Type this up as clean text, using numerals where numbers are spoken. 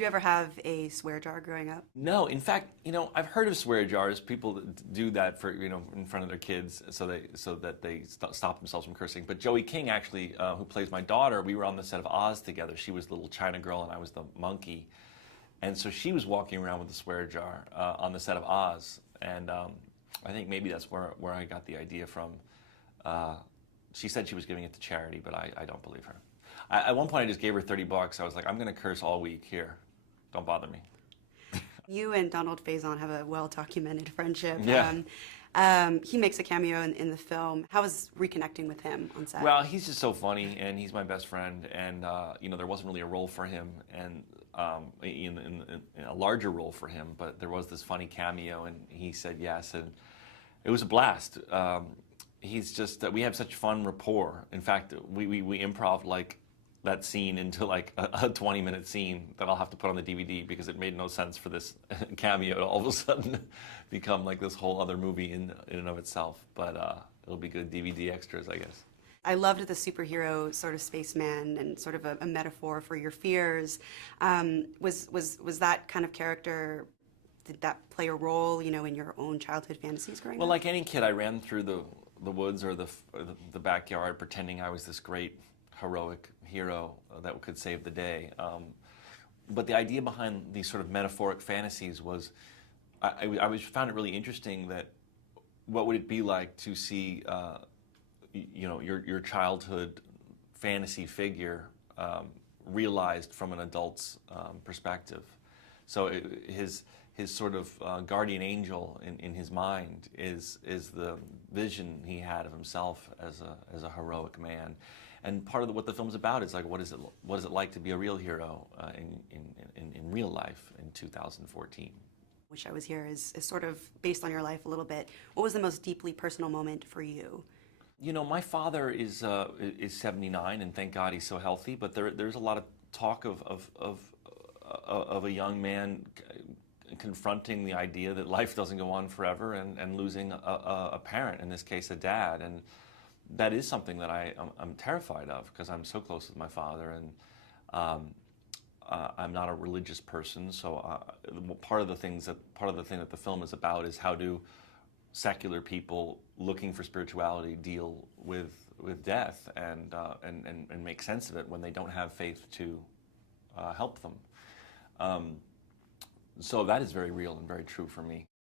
Did you ever have a swear jar growing up? No, in fact, I've heard of swear jars. People that do that for, in front of their kids so that they stop themselves from cursing. But Joey King actually, who plays my daughter, we were on the set of Oz together. She was the little China girl and I was the monkey. And so she was walking around with a swear jar on the set of Oz. And I think maybe that's where I got the idea from. She said she was giving it to charity, but I don't believe her. At one point, I just gave her $30. I was like, I'm going to curse all week. Here, don't bother me. You and Donald Faison have a well-documented friendship. Yeah. He makes a cameo in the film. How was reconnecting with him on set? Well, he's just so funny, and he's my best friend. And there wasn't really a role for him, and in a larger role for him. But there was this funny cameo, and he said yes, and it was a blast. He's just we have such fun rapport. In fact, we improv like that scene into like a 20-minute scene that I'll have to put on the DVD because it made no sense for this cameo to all of a sudden become like this whole other movie in and of itself. But it'll be good DVD extras, I guess. I loved the superhero sort of spaceman and sort of a metaphor for your fears. Was that kind of character? Did that play a role, in your own childhood fantasies growing up? Well, like any kid, I ran through the woods or the backyard pretending I was this great heroic hero that could save the day. But the idea behind these sort of metaphoric fantasies was, I found it really interesting that what would it be like to see, your childhood fantasy figure realized from an adult's perspective. So his sort of guardian angel in his mind is the vision he had of himself as a heroic man. And part of what the film's about is like, what is it like to be a real hero in real life in 2014? Wish I Was Here is sort of based on your life a little bit. What was the most deeply personal moment for you? My father is 79, and thank God he's so healthy. But there's a lot of talk of a young man confronting the idea that life doesn't go on forever and losing a parent, in this case a dad. And that is something that I'm terrified of because I'm so close with my father, and I'm not a religious person. So part of the thing that the film is about is how do secular people looking for spirituality deal with death and make sense of it when they don't have faith to help them. So that is very real and very true for me.